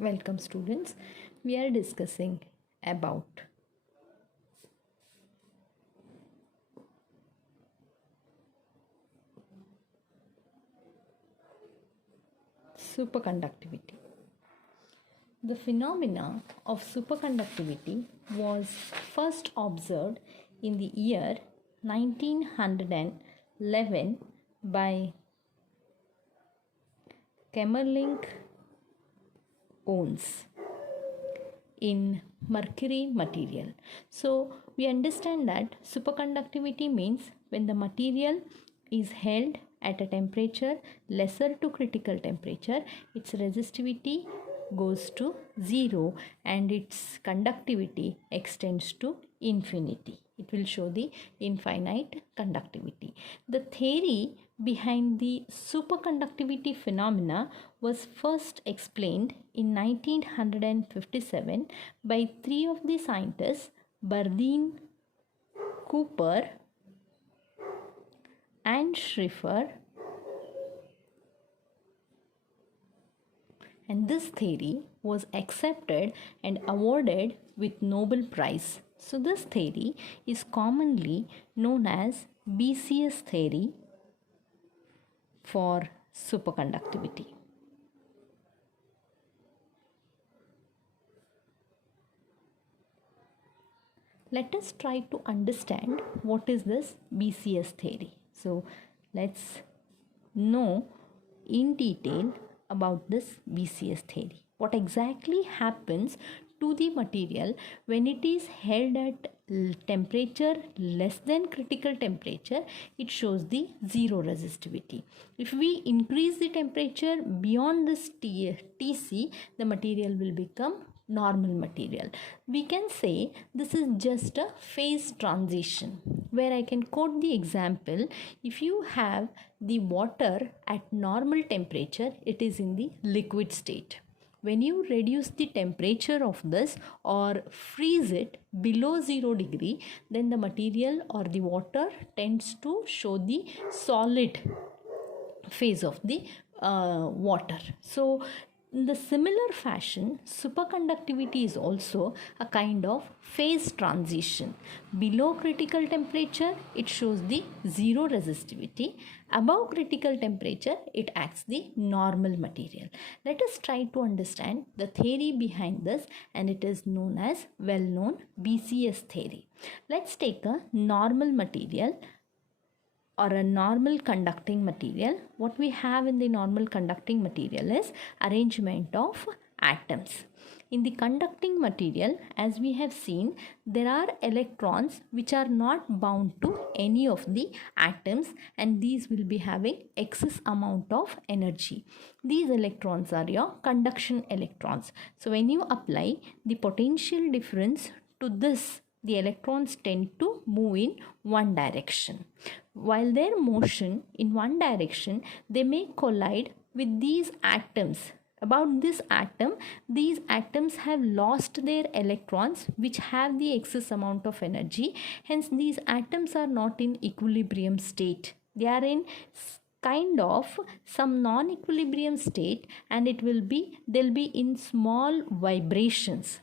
Welcome students. We are discussing about superconductivity. The phenomena of superconductivity was first observed in the year 1911 by Kamerlingh Onnes in mercury material. So we understand that superconductivity means when the material is held at a temperature lesser to critical temperature, its resistivity goes to 0 and its conductivity extends to infinity. It will show the infinite conductivity. The theory behind the superconductivity phenomena was first explained in 1957 by three of the scientists, Bardeen, Cooper and Schrieffer, and this theory was accepted and awarded with Nobel Prize. So this theory is commonly known as Bcs theory for superconductivity. Let us try to understand what is this Bcs theory. So let's know in detail about this Bcs theory. What exactly happens to the material when it is held at temperature less than critical temperature? It shows the zero resistivity. If we increase the temperature beyond this Tc, the material will become normal material. We can say this is just a phase transition, where I can quote the example. If you have the water at normal temperature, it is in the liquid state. When you reduce the temperature of this or freeze it below 0 degree, then the material or the water tends to show the solid phase of the water. So in the similar fashion, superconductivity is also a kind of phase transition. Below critical temperature, it shows the zero resistivity. Above critical temperature, it acts the normal material. Let us try to understand the theory behind this, and it is known as well-known Bcs theory. Let's take a normal material or a normal conducting material. What we have in the normal conducting material is arrangement of atoms. In the conducting material, as we have seen, there are electrons which are not bound to any of the atoms, and these will be having excess amount of energy. These electrons are your conduction electrons. So when you apply the potential difference to this, the electrons tend to move in one direction. While their motion in one direction, they may collide with these atoms. About this atom, these atoms have lost their electrons which have the excess amount of energy. Hence, these atoms are not in equilibrium state. They are in kind of some non-equilibrium state, and they'll be in small vibrations.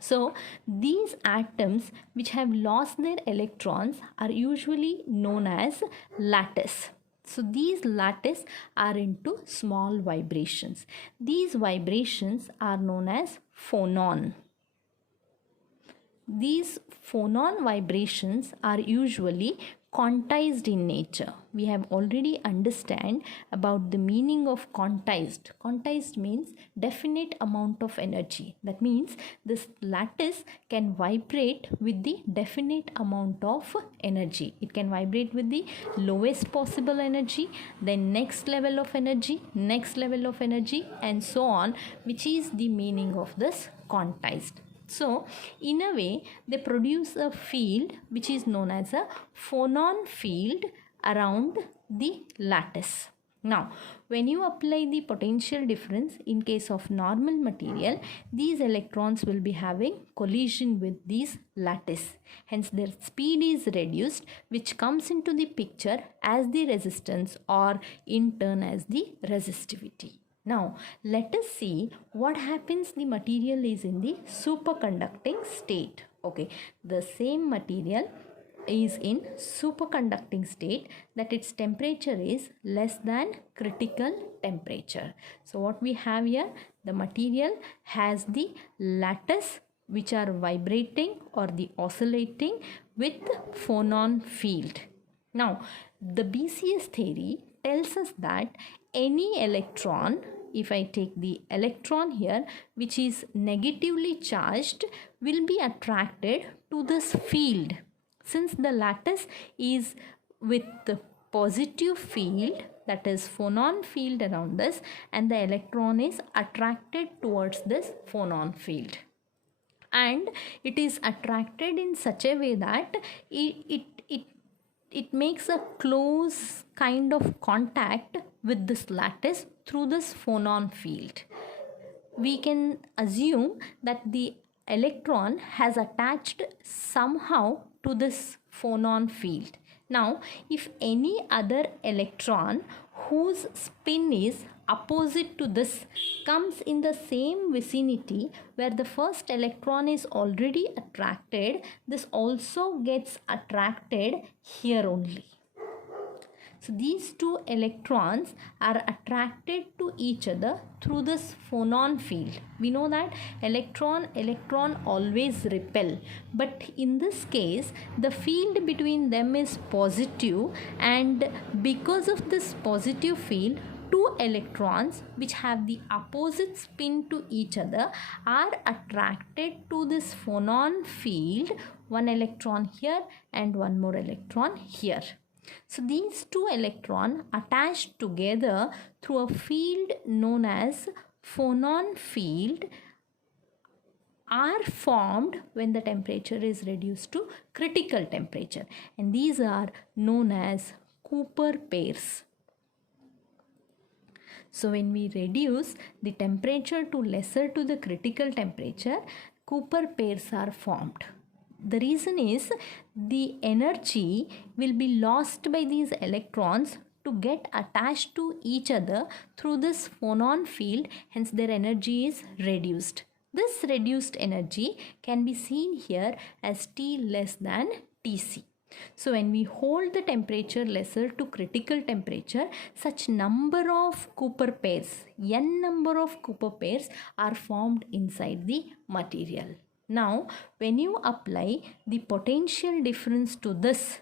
So these atoms which have lost their electrons are usually known as lattice. So these lattice are into small vibrations. These vibrations are known as phonon. These phonon vibrations are usually quantized in nature. We have already understand about the meaning of quantized. Quantized means definite amount of energy. That means this lattice can vibrate with the definite amount of energy. It can vibrate with the lowest possible energy, then next level of energy, next level of energy, and so on, which is the meaning of this quantized. So, in a way, they produce a field which is known as a phonon field around the lattice. Now, when you apply the potential difference in case of normal material, these electrons will be having collision with these lattice. Hence, their speed is reduced, which comes into the picture as the resistance or in turn as the resistivity. Now let us see what happens the material is in the superconducting state. Okay, the same material is in superconducting state, that its temperature is less than critical temperature. So what we have here, the material has the lattice which are vibrating or the oscillating with phonon field. Now the BCS theory tells us that any electron, if I take the electron here which is negatively charged, will be attracted to this field. Since the lattice is with the positive field, that is phonon field around this, and the electron is attracted towards this phonon field, and it is attracted in such a way that it makes a close kind of contact with this lattice through this phonon field. We can assume that the electron has attached somehow to this phonon field. Now if any other electron whose spin is opposite to this comes in the same vicinity where the first electron is already attracted, this also gets attracted here only. So these two electrons are attracted to each other through this phonon field. We know that electron always repel, but in this case the field between them is positive, and because of this positive field, two electrons which have the opposite spin to each other are attracted to this phonon field, one electron here and one more electron here. So these two electrons attached together through a field known as phonon field are formed when the temperature is reduced to critical temperature, and these are known as Cooper pairs. So when we reduce the temperature to lesser to the critical temperature, Cooper pairs are formed. The reason is the energy will be lost by these electrons to get attached to each other through this phonon field, hence their energy is reduced. This reduced energy can be seen here as T less than Tc. So when we hold the temperature lesser to critical temperature, such number of Cooper pairs, n number of Cooper pairs are formed inside the material. Now when you apply the potential difference to this,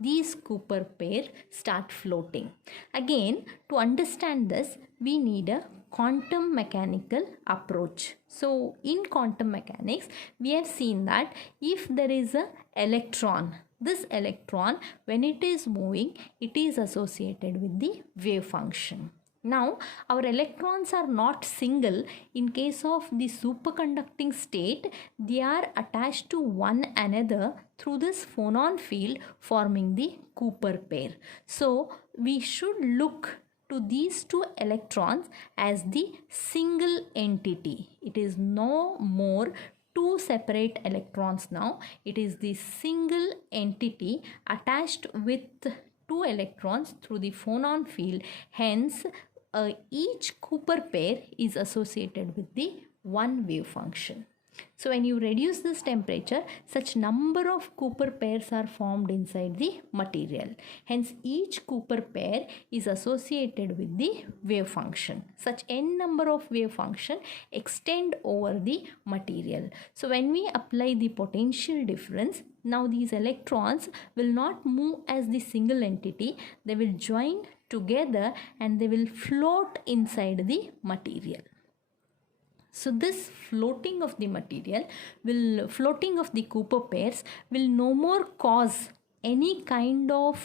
these Cooper pair start floating. Again, to understand this, we need a quantum mechanical approach. So in quantum mechanics, we have seen that if there is an electron, this electron, when it is moving, it is associated with the wave function. Now our electrons are not single. In case of the superconducting state, they are attached to one another through this phonon field, forming the Cooper pair. So we should look to these two electrons as the single entity. It is no more two separate electrons now. It is the single entity attached with two electrons through the phonon field. Hence each Cooper pair is associated with the one wave function. So when you reduce this temperature, such number of Cooper pairs are formed inside the material. Hence each Cooper pair is associated with the wave function. Such n number of wave function extend over the material. So when we apply the potential difference, now these electrons will not move as the single entity. They will join together and they will float inside the material. So this floating of the material floating of the Cooper pairs will no more cause any kind of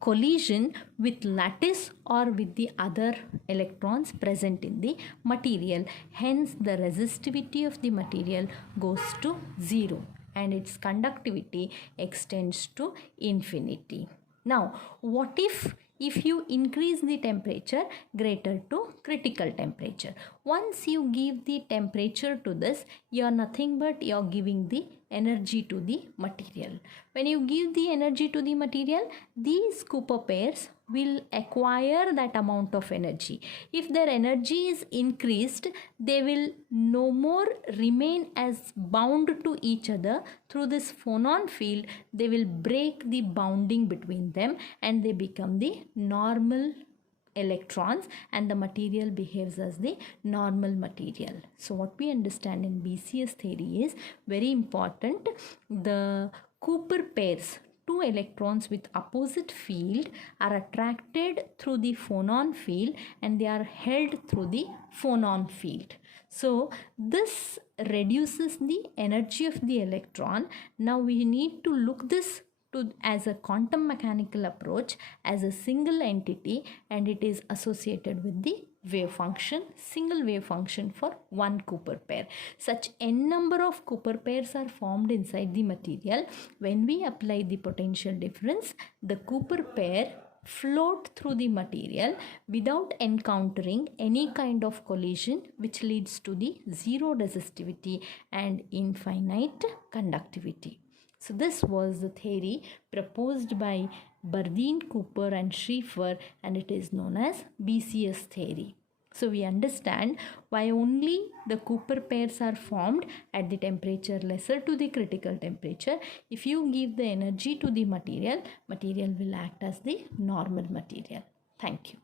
collision with lattice or with the other electrons present in the material. Hence the resistivity of the material goes to 0 and its conductivity extends to infinity. Now what if you increase the temperature greater to critical temperature? Once you give the temperature to this, you are nothing but you are giving the energy to the material. When you give the energy to the material, these Cooper pairs will acquire that amount of energy. If their energy is increased, they will no more remain as bound to each other through this phonon field. They will break the bounding between them and they become the normal electrons, and the material behaves as the normal material. So what we understand in BCS theory is very important. The Cooper pairs, two electrons with opposite field, are attracted through the phonon field and they are held through the phonon field. So this reduces the energy of the electron. Now we need to look this as a quantum mechanical approach as a single entity, and it is associated with the wave function, single wave function for one Cooper pair. Such n number of Cooper pairs are formed inside the material. When we apply the potential difference, the Cooper pair float through the material without encountering any kind of collision, which leads to the zero resistivity and infinite conductivity. So this was the theory proposed by Bardeen, Cooper and Schrieffer, and it is known as BCS theory. So we understand why only the Cooper pairs are formed at the temperature lesser to the critical temperature. If you give the energy to the material, material will act as the normal material. Thank you.